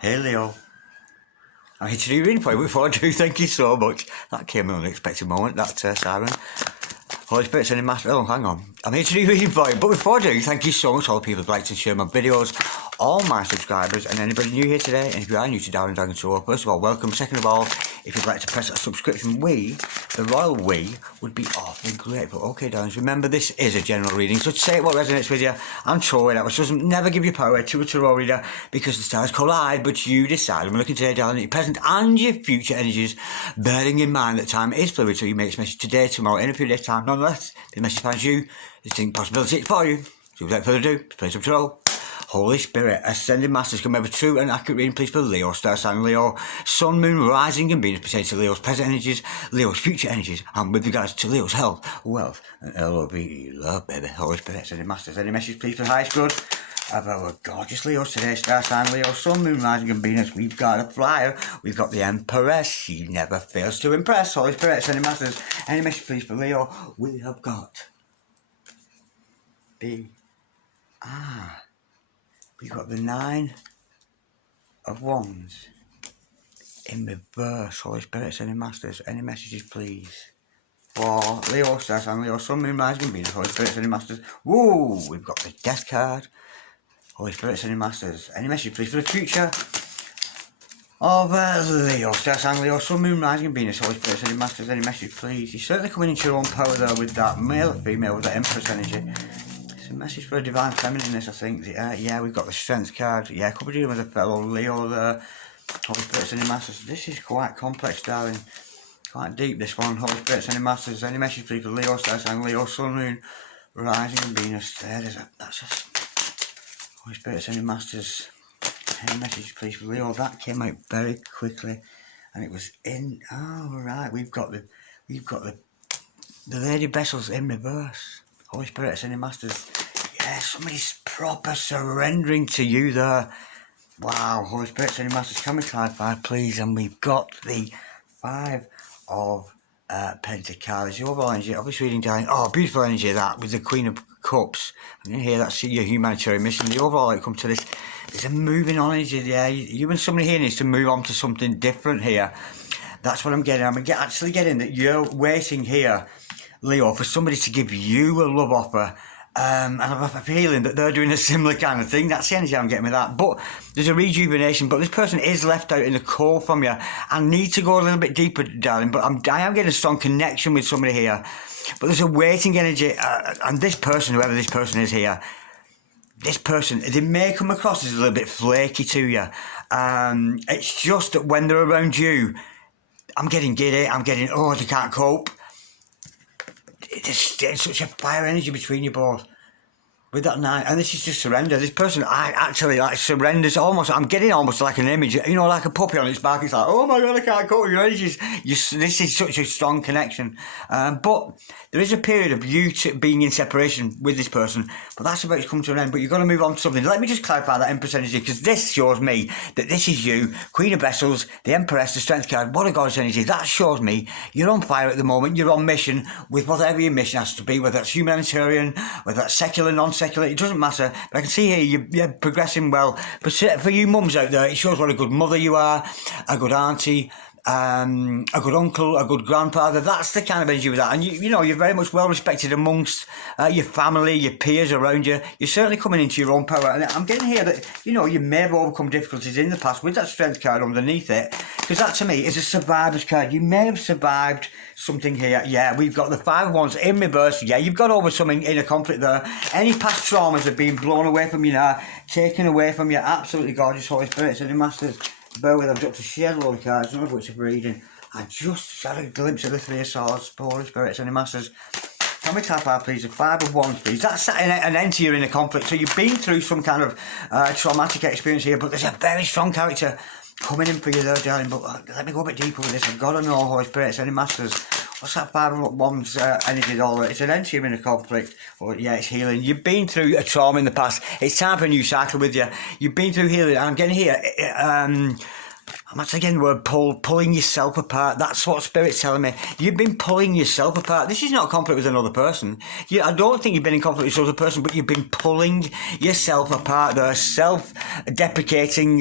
Hey Leo, I'm here to do your reading for you. Before I do, thank you so much. That came at an unexpected moment, that siren. Holy Spirit's in master. Oh, hang on. I'm here to do your reading for you. But before I do, thank you so much to all the people who've liked and shared my videos, all my subscribers, and anybody new here today. And if you are new to Darren Dragon Show, first of all, welcome. Second of all, if you'd like to press a subscription, the royal we, would be awfully grateful. Okay, darlings, remember this is a general reading, so say what resonates with you and throw it out, which doesn't never give you power to a tarot reader because the stars collide, but you decide. When we're looking today, darling, your present and your future energies, bearing in mind that time is fluid, so you make this message today, tomorrow, in a few days' time. Nonetheless, the message finds you, distinct possibilities for you. So without further ado, play some tarot. Holy Spirit, Ascending Masters, can remember true and accurate reading, please, for Leo, star sign Leo, Sun, Moon, Rising and Venus pertaining to Leo's present energies, Leo's future energies, and with regards to Leo's health, wealth, and L-O-V-E, love, baby. Holy Spirit, Ascending Masters, any message, please, for the highest good of our gorgeous Leos today, star sign Leo, Sun, Moon, Rising and Venus. We've got a flyer, we've got the Empress, she never fails to impress. Holy Spirit, Ascending Masters, any message, please, for Leo. We have got we've got the 9 of Wands in reverse. Holy Spirit, Ascending Masters, any messages, please, for Leo, Star Sign Leo, Sun, Moon, Rising and Venus. Holy Spirit, Ascending Masters. Woo! We've got the Death card. Holy Spirit, Ascending Masters, any message, please, for the future of Leo, Star Sign Leo, Sun, Moon, Rising and Venus. Holy Spirit, Ascending Masters, any message, please. You're certainly coming into your own power there with that male or female, with that Empress energy. A message for a divine feminineness, I think. Yeah, we've got the Strength card. Yeah, could be dealing with a fellow Leo there. Holy Spirit, Ascending Masters. This is quite complex, darling. Quite deep, this one. Holy Spirit, Ascending Masters. Any message, please, for Leo, Star Sign Leo, Sun, Moon, Rising and Venus. That's a Holy Spirit, Ascending Masters. Any message, please, for Leo. That came out very quickly, and it was in. Oh, right. We've got the Lady Vessels in reverse. Holy Spirit, Ascending Masters. Yeah, somebody's proper surrendering to you there. Wow, Holy Spirit, Ascending Masters, can we clarify, please? And we've got the 5 of Pentacles. The overall energy, obviously reading down. Oh, beautiful energy that, with the Queen of Cups. I'm going to hear that's your humanitarian mission. The overall outcome to this is a moving on energy. Yeah, you and somebody here needs to move on to something different here. That's what I'm getting. I'm actually getting that you're waiting here, Leo, for somebody to give you a love offer, and I have a feeling that they're doing a similar kind of thing. That's the energy I'm getting with that. But there's a rejuvenation, but this person is left out in the cold from you. I need to go a little bit deeper, darling, but I am getting a strong connection with somebody here, but there's a waiting energy, and this person, whoever this person is here, this person, they may come across as a little bit flaky to you. It's just that when they're around you, I'm getting giddy, I'm getting, oh, they can't cope. There's such a fire energy between you both with that 9, and this is just surrender. This person, I actually like surrenders almost. I'm getting almost like an image, you know, like a puppy on its back. It's like, oh my God, I can't cope with your energies. This is such a strong connection, but there is a period of you being in separation with this person, but that's about to come to an end. But you've got to move on to something. Let me just clarify that Empress energy, because this shows me that this is you, Queen of Vessels, the Empress, the Strength card. What a goddess energy. That shows me you're on fire at the moment. You're on mission with whatever your mission has to be, whether that's humanitarian, whether that's secular, non-secular, it doesn't matter. But I can see here you're progressing well. But for you mums out there, it shows what a good mother you are, a good auntie, a good uncle, a good grandfather. That's the kind of energy with that. And you know, you're very much well respected amongst your family, your peers around you. You're certainly coming into your own power. And I'm getting here that, you know, you may have overcome difficulties in the past with that Strength card underneath it, because that to me is a survivor's card. You may have survived something here. Yeah, we've got the 5 of Wands in reverse. Yeah, you've got over something in a conflict there. Any past traumas have been blown away from you now, taken away from you. Absolutely gorgeous, Holy Spirit, Ascending Masters. Bear with, I've dropped a shed load of cards, none of which I'm reading. I just had a glimpse of the 3 of Swords, Holy Spirit, Ascending Masters. Can we clarify, please, the 5 of Wands, please? That's an end to your inner conflict. So you've been through some kind of traumatic experience here, but there's a very strong character coming in for you there, darling. But let me go a bit deeper with this. I've got to know, Holy Spirit, Ascending Masters. What's that 5 of Wands energy all? It's an end to your inner conflict. Well, yeah, it's healing. You've been through a trauma in the past. It's time for a new cycle with you. You've been through healing. And I'm getting here. I'm actually getting the word pulling yourself apart. That's what Spirit's telling me. You've been pulling yourself apart. This is not conflict with another person. I don't think you've been in conflict with another person, but you've been pulling yourself apart. They're self-deprecating,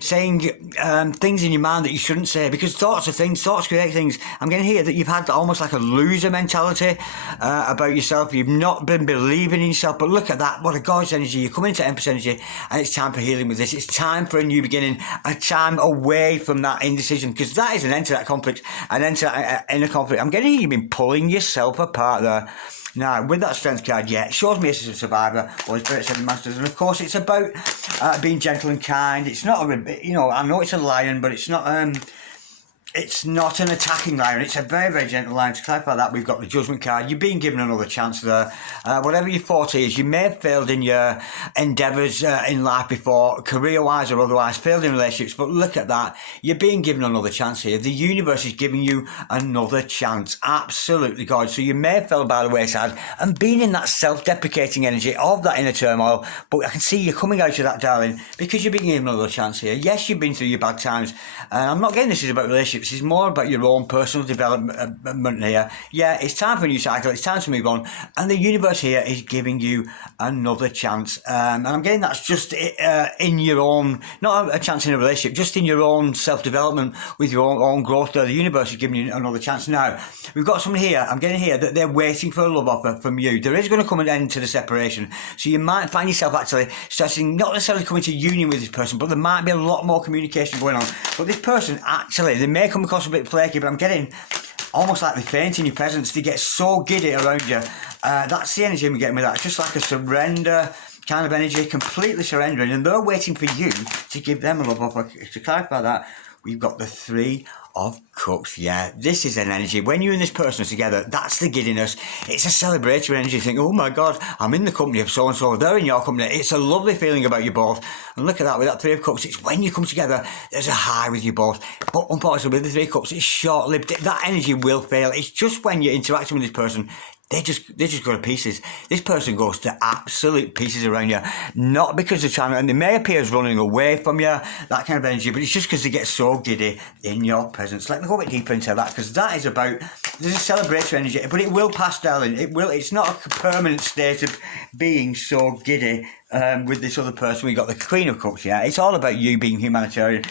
saying things in your mind that you shouldn't say, because thoughts are things, thoughts create things. I'm getting here that you've had almost like a loser mentality about yourself. You've not been believing in yourself, but look at that. What a gorgeous energy. You're coming into Empress energy, and it's time for healing with this. It's time for a new beginning, a time away from that indecision, because that is an end to that conflict, an end to that inner conflict. I'm getting you've been pulling yourself apart there. Now, with that strength card, yeah, it shows me as a survivor, or Spirit Sending Masters, and of course it's about being gentle and kind. It's not a, I know it's a lion, but it's not an attacking lion. It's a very, very gentle lion. To clarify that, we've got the Judgment card. You're being given another chance there. Whatever your forte is, you may have failed in your endeavours in life before, career-wise or otherwise, failed in relationships, but look at that. You're being given another chance here. The universe is giving you another chance. Absolutely, God. So you may have fell by the wayside and been in that self-deprecating energy of that inner turmoil, but I can see you coming out of that, darling, because you're being given another chance here. Yes, you've been through your bad times, and I'm not getting this is about relationships. It's more about your own personal development here. Yeah, it's time for a new cycle. It's time to move on. And the universe here is giving you another chance. And I'm getting that's just in your own, not a chance in a relationship, just in your own self-development with your own growth there. The universe is giving you another chance. Now, we've got someone here, I'm getting here, that they're waiting for a love offer from you. There is going to come an end to the separation. So you might find yourself actually starting, not necessarily coming to union with this person, but there might be a lot more communication going on. But this person, actually, they may come across a bit flaky, but I'm getting almost like they faint in your presence. They get so giddy around you. That's the energy I'm getting with that. It's just like a surrender kind of energy, completely surrendering, and they're waiting for you to give them a love offer. To clarify that, we've got the Three of Cups. Yeah, this is an energy. When you and this person are together, that's the giddiness. It's a celebratory energy. You think, oh my God, I'm in the company of so-and-so. They're in your company. It's a lovely feeling about you both. And look at that, with that Three of Cups, it's when you come together, there's a high with you both. But unfortunately, with the Three of Cups, it's short-lived. That energy will fail. It's just when you're interacting with this person, they just go to pieces. This person goes to absolute pieces around you. Not because they're trying to, and they may appear as running away from you, that kind of energy, but it's just because they get so giddy in your presence. Let me go a bit deeper into that, because that is about, there's a celebratory energy, but it will pass, darling. It will. It's not a permanent state of being so giddy with this other person. We've got the Queen of Cups, yeah. It's all about you being humanitarian,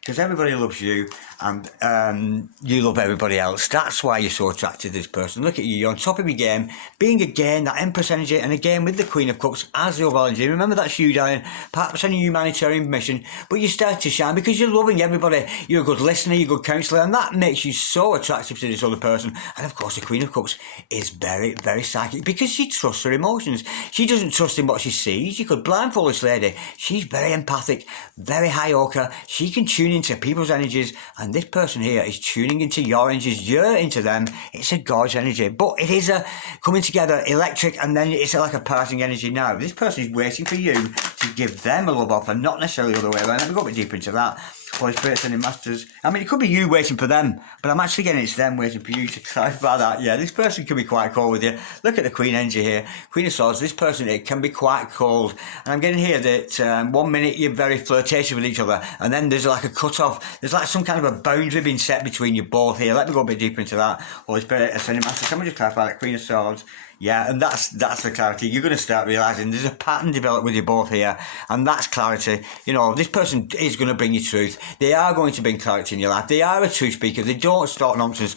because everybody loves you, and you love everybody else. That's why you're so attracted to this person. Look at you, you're on top of your game, being again that Empress energy, and again with the Queen of Cups as the overall energy. Remember, that's you, darling, perhaps on a humanitarian mission, but you start to shine because you're loving everybody. You're a good listener, you're a good counsellor, and that makes you so attractive to this other person. And of course, the Queen of Cups is very, very psychic, because she trusts her emotions. She doesn't trust in what she sees. You could blindfold this lady. She's very empathic, very high ochre. She can tune into people's energies, and this person here is tuning into your energies. You're into them. It's a gorgeous energy, but it is a coming together electric, and then it's like a parting energy. Now, this person is waiting for you to give them a love offer, not necessarily the other way around. Let me go a bit deeper into that. Holy Spirit Sending Masters. I mean, it could be you waiting for them, but I'm actually getting it's them waiting for you. To clarify that. Yeah, this person can be quite cold with you. Look at the Queen energy here. Queen of Swords, this person, it can be quite cold. And I'm getting here that 1 minute you're very flirtatious with each other, and then there's like a cut-off. There's like some kind of a boundary being set between you both here. Let me go a bit deeper into that. Holy Spirit Sending Masters. Can we just clarify that? Queen of Swords. Yeah, and that's the clarity. You're going to start realising there's a pattern developed with you both here, and that's clarity. You know, this person is going to bring you truth. They are going to bring clarity in your life. They are a truth speaker. They don't start nonsense.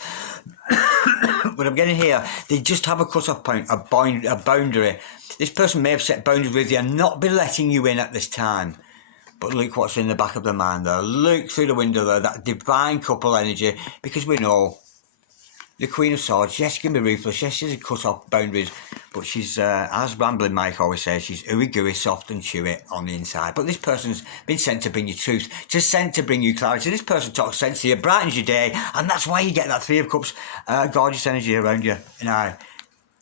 But I'm getting here, they just have a cut-off point, a boundary. This person may have set boundaries with you and not be letting you in at this time. But look what's in the back of their mind there. Look through the window there, that divine couple energy, because we know the Queen of Swords, yes, she can be ruthless, yes, she's cut off boundaries, but she's, as Rambling Mike always says, she's ooey gooey, soft and chewy on the inside. But this person's been sent to bring you truth, just sent to bring you clarity. This person talks sense to you, brightens your day, and that's why you get that Three of Cups, gorgeous energy around you. Now,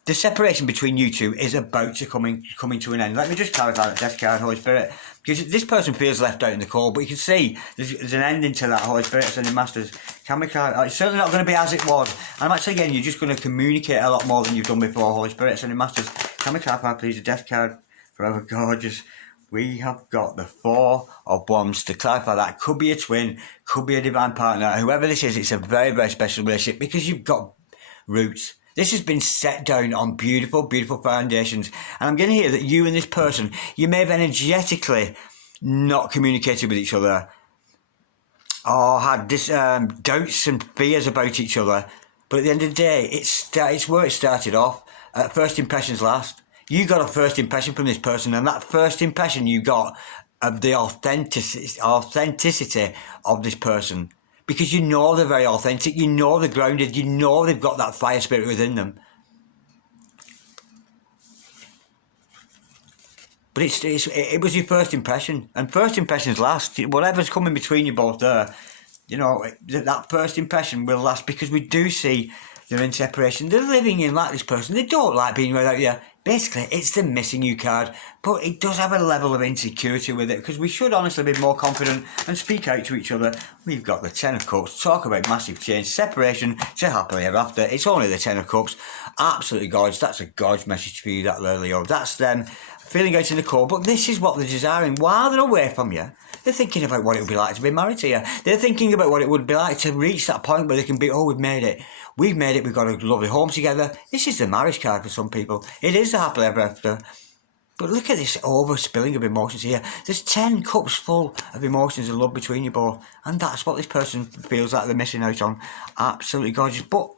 the separation between you two is about to coming to an end. Let me just clarify that Death card, Holy Spirit, because this person feels left out in the cold, but you can see there's an ending to that, Holy Spirit Sending Masters. Can we clarify? It's certainly not going to be as it was. And I'm actually, again, you're just going to communicate a lot more than you've done before, Holy Spirit Sending Masters. Can we clarify, please, the Death card, forever gorgeous. We have got the Four of Wands. To clarify that, could be a twin, could be a divine partner. Whoever this is, it's a very, very special relationship because you've got roots. This has been set down on beautiful, beautiful foundations. And I'm getting here that you and this person, you may have energetically not communicated with each other or had this doubts and fears about each other. But at the end of the day, it's where it started off. First impressions last. You got a first impression from this person, and that first impression you got of the authenticity of this person, because you know they're very authentic, you know they're grounded, you know they've got that fire spirit within them. But it was your first impression, and first impressions last. Whatever's coming between you both there, you know, that first impression will last, because we do see they're in separation. They're living in like this person. They don't like being without you. Basically, it's the missing you card, but it does have a level of insecurity with it, because we should honestly be more confident and speak out to each other. We've got the Ten of Cups, talk about massive change, separation to happily ever after. It's only the Ten of Cups. Absolutely gorgeous. That's a gorgeous message for you, that Leo. That's them feeling out in the core, but this is what they're desiring. While they're away from you, they're thinking about what it would be like to be married to you. They're thinking about what it would be like to reach that point where they can be, oh, we've made it. We've made it. We've got a lovely home together. This is the marriage card for some people. It is the happily ever after. But look at this overspilling of emotions here. There's 10 cups full of emotions and love between you both. And that's what this person feels like they're missing out on. Absolutely gorgeous. But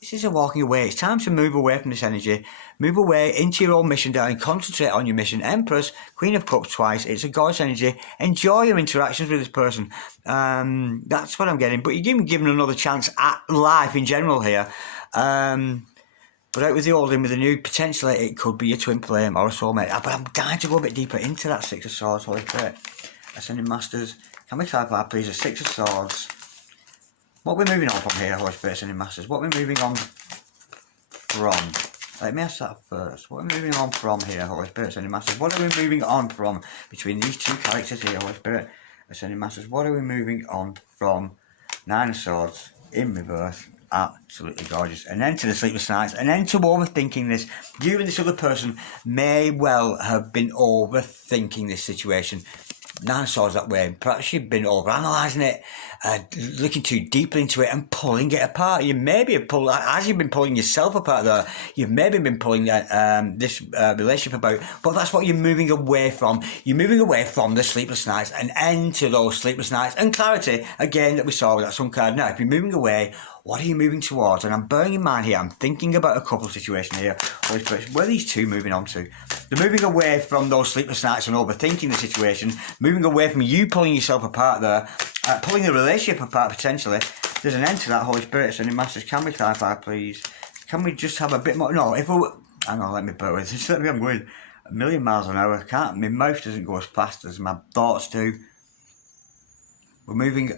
this is a walking away. It's time to move away from this energy. Move away into your own mission, darling. Concentrate on your mission. Empress, Queen of Cups twice. It's a gorgeous energy. Enjoy your interactions with this person. That's what I'm getting. But you're given another chance at life in general here. But out with the old, in with the new, potentially it could be a twin flame or a soulmate. But I'm dying to go a bit deeper into that Six of Swords, Holy Spirit. Ascending Masters. Can we clarify, please? The Six of Swords. What we're moving on from here, Holy Spirit, Ascending Masters. What we're moving on from. Let me ask that first. What are we moving on from here, Holy Spirit, Ascending Masters? What are we moving on from between these two characters here, Holy Spirit, Ascending Masters? What are we moving on from? Nine of Swords in reverse. Absolutely gorgeous. An end to the sleepless nights. An end to overthinking this. You and this other person may well have been overthinking this situation. Nine of Swords that way. Perhaps you've been overanalyzing it, looking too deeply into it and pulling it apart. You maybe have pulled, as you've been pulling yourself apart there, you've maybe been pulling this relationship about, but that's what you're moving away from. You're moving away from the sleepless nights, an end to those sleepless nights, and clarity, again, that we saw with that sun card. Now, if you're moving away, what are you moving towards? And I'm bearing in mind here, I'm thinking about a couple situation here. Where are these two moving on to? They're moving away from those sleepless nights and overthinking the situation, moving away from you pulling yourself apart there, pulling the relationship apart potentially. There's an end to that, Holy Spirit, Ascending Masters. Can we clarify, please? Can we just have a bit more? No, if we were, hang on, let me bear with this. I'm going a million miles an hour. My mouth doesn't go as fast as my thoughts do. We're moving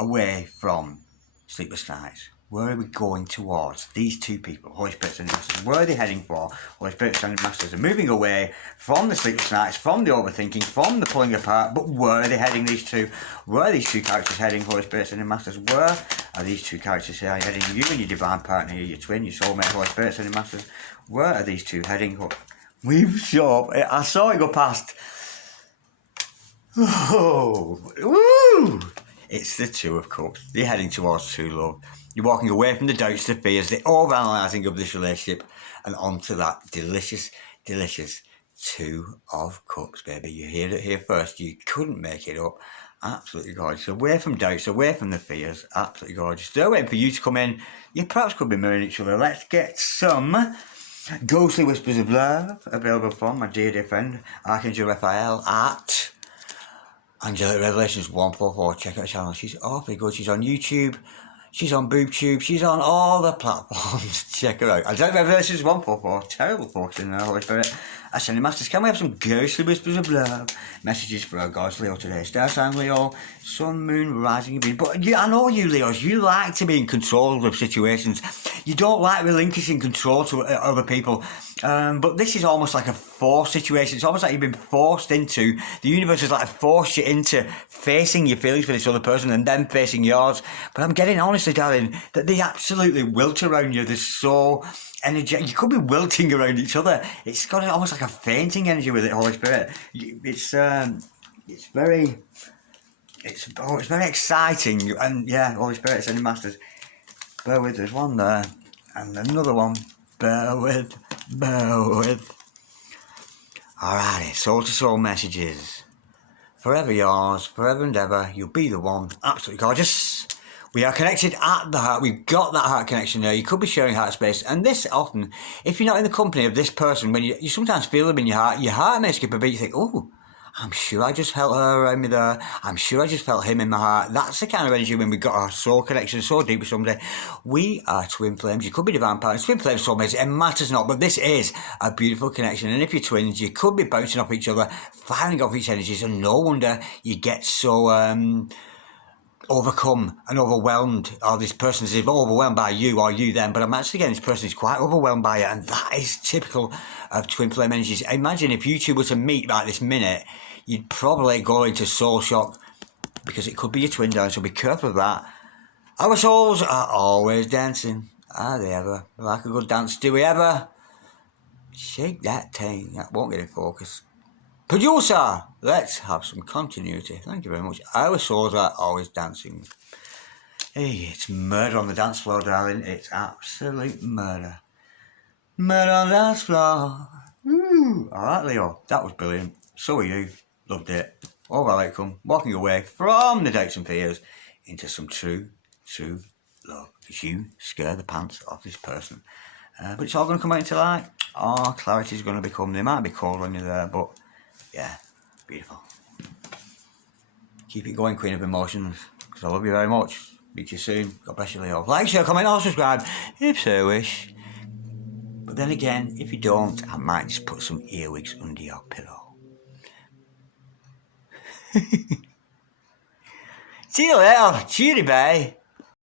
away from sleepless nights. Where are we going towards? These two people, Holy Spirit, Ascending Masters. Where are they heading for? Holy Spirit, Ascending Masters are moving away from the sleepless nights, from the overthinking, from the pulling apart. But where are they heading, these two? Where are these two characters heading, Holy Spirit, Ascending Masters? Where are these two characters here heading? You and your divine partner, your twin, your soulmate, Holy Spirit, Ascending Masters. Where are these two heading? We've saw. I saw it go past. Oh, woo! It's the Two of Cups. They're heading towards true love. You're walking away from the doubts, the fears, the overanalyzing of this relationship, and onto that delicious, delicious Two of Cups, baby. You heard it here first. You couldn't make it up. Absolutely gorgeous. Away from doubts, away from the fears. Absolutely gorgeous. They're waiting for you to come in. You perhaps could be mirroring each other. Let's get some ghostly whispers of love available from my dear friend, Archangel Raphael at Angelic Revelations 144. Check out her channel. She's awfully good. She's on YouTube. She's on BoobTube. She's on all the platforms. Check her out. Angelic Revelations 144. Terrible folks in there, Holy Spirit. Ascending Masters, can we have some ghostly whispers of love? Messages for our gods, Leo, today. Star sign, Leo. Sun, moon, rising, and being. But I know you, Leos. You like to be in control of situations. You don't like relinquishing control to other people. But this is almost like a forced situation. It's almost like you've been forced into, the universe has like forced you into facing your feelings for this other person and then facing yours. But I'm getting, honestly, darling, that they absolutely wilt around you. They're so energy. You could be wilting around each other. It's got almost like a fainting energy with it, Holy Spirit. It's very exciting. And yeah, Holy Spirit, sending masters. Bear with, there's one there. And another one. Bear with. Alrighty, soul to soul messages. Forever yours, forever and ever, you'll be the one. Absolutely gorgeous. We are connected at the heart. We've got that heart connection there. You could be sharing heart space. And this often, if you're not in the company of this person, when you sometimes feel them in your heart may skip a beat. You think, oh, I'm sure I just felt her around me there. I'm sure I just felt him in my heart. That's the kind of energy when we've got our soul connection so deep with somebody. We are twin flames. You could be divine partners. Twin flames, soulmates, it matters not. But this is a beautiful connection. And if you're twins, you could be bouncing off each other, firing off each energies. And no wonder you get so overcome and overwhelmed, or this person is overwhelmed by you or you them, but I'm actually getting this person is quite overwhelmed by it, and that is typical of twin flame energies. Imagine if you two were to meet right this minute, you'd probably go into soul shock, because it could be your twin down, so be careful of that. Our souls are always dancing. Are they ever? Like a good dance. Do we ever? Shake that thing. That won't get in focus. Producer, let's have some continuity. Thank you very much. Our souls are always dancing. Hey, it's murder on the dance floor, darling. It's absolute murder. Murder on the dance floor. Woo. All right, Leo. That was brilliant. So are you. Loved it. All right, come walking away from the doubts and fears into some true love. Because you scare the pants off this person. But it's all going to come out into light. Oh, clarity's going to become. They might be cold when you're there, but yeah, beautiful. Keep it going, Queen of Emotions, because I love you very much. Speak to you soon. God bless you, Leo. Like, share, comment, or subscribe if so wish. But then again, if you don't, I might just put some earwigs under your pillow. See you later. Cheery bye.